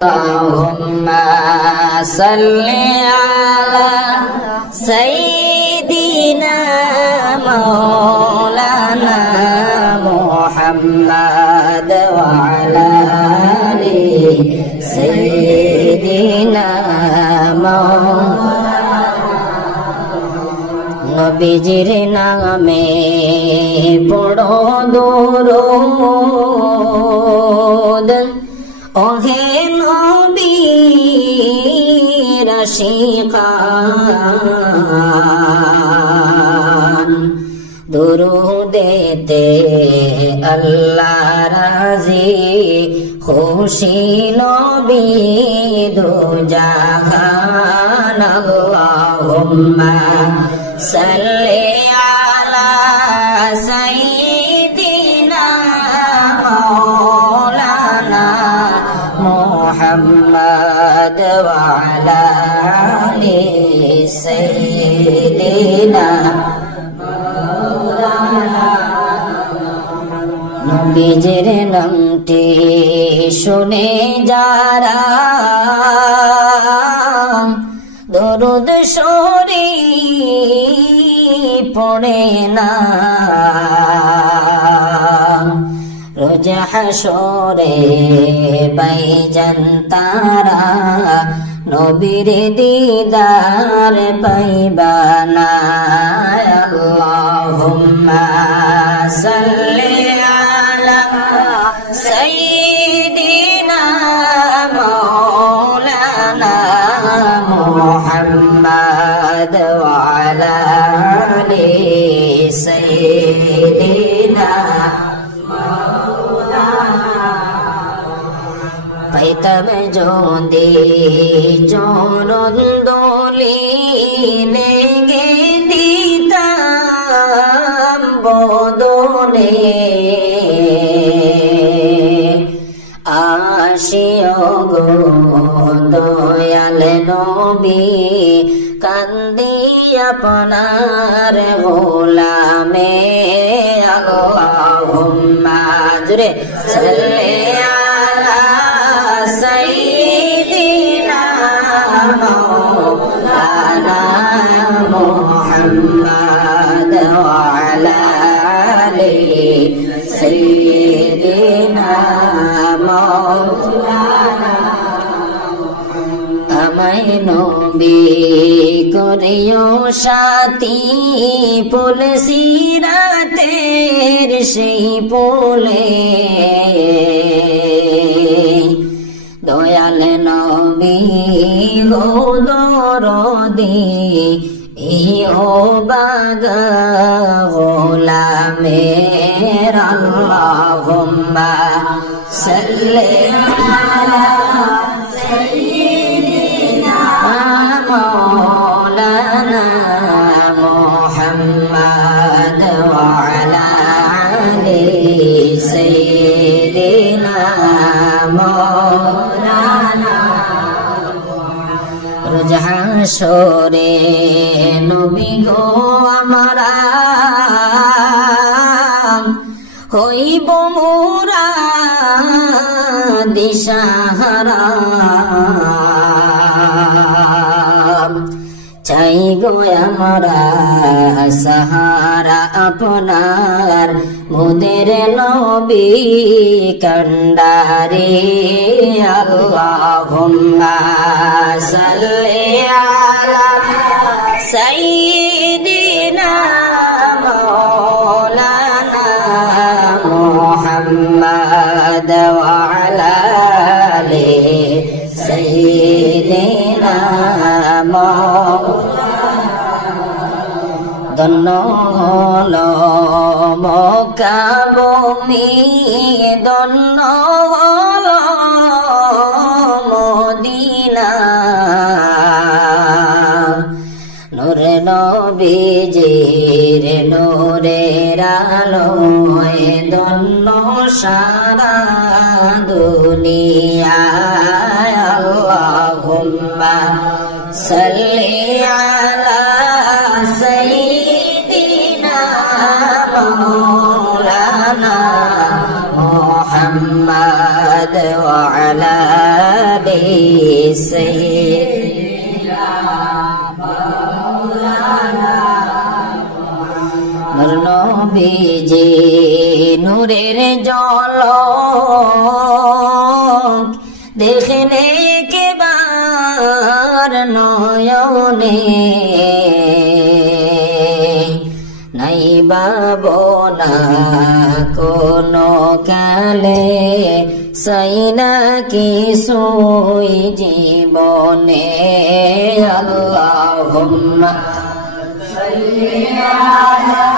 اللهم صل على سيدنا مولانا محمد وعلى آل سيدنا নবীজির নামে পড়ো দুরূদ ওহে নবীর আশিকান দুরূদেতে আল্লাহ রাজি খুশি নবী দু জাহান আল্লাহুম্মা সাল্লি আলা সাইয়্যিদিনা মাওলানা মুহাম্মদ ওয়া আলা আলি সাইয়্যিদিনা মাওলানা নবীজির নামটি শুনে যারা দরুদ শরীফ পড়ে না রোজ হাসরে বাইজান তারা নবীর দিদার পাইবা না আল্লাহুম্মা সাল্লি আলা সাইয়্যিদিনা মাওলানা মুহাম্মদ ওয়া আলা আলি সাইয়্যিদিনা পাইতাম যদি চরণ দোলি নেগে দিতাম বদলে আসিও গো দয়াল নবী কান্দি আপনার গোলামে আল্লাহুম্মা জুরে সাল্লি আলা সাইয়্যিদিনা মাওলানা মুহাম্মদ ওয়া আলা আলি সাইয়্যিদিনা মাওলানা আমায় নবী করিও সাথী পুল সিরাতের সেই পুলে দয়াল নবী গো দরদি ইও বাগা গোলামের আল্লাহুম্মা সাল্লি আলা সাইয়্যিদিনা মাওলানা মুহাম্মদ ওয়া আলা আলি সাইয়্যিদিনা মাওলানা রোজ হাসরে নবী গো আমরা হইব মোরা দিশাহারা চাই গো আমরা সাহারা আপনার মোদের নবী কান্ডারে আল্লাহুম্মা সাল্লি আলা সাইয়্যিদিনা মাওলানা মুহাম্মদ ওয়া আলা আলি সাইয়্যিদিনা ধন্য হল মক্কা ভূমি ধন্য হল মদিনা নূরে নবীজির নূরের আলোয় ধন্য সারা দুনিয়া আল্লাহুম্মা সাল্লি আলা সাইয়্যিদিনা মাওলানা মুহাম্মদ ওয়া আলা আলি سيدنا নূর নবীজি নূরের ঝলক দেখনে কেবার নয়নে নাই বাবনা কোনো কালে সাইনা কিছুই জীবনে আল্লাহুম্মা সাল্লি আলা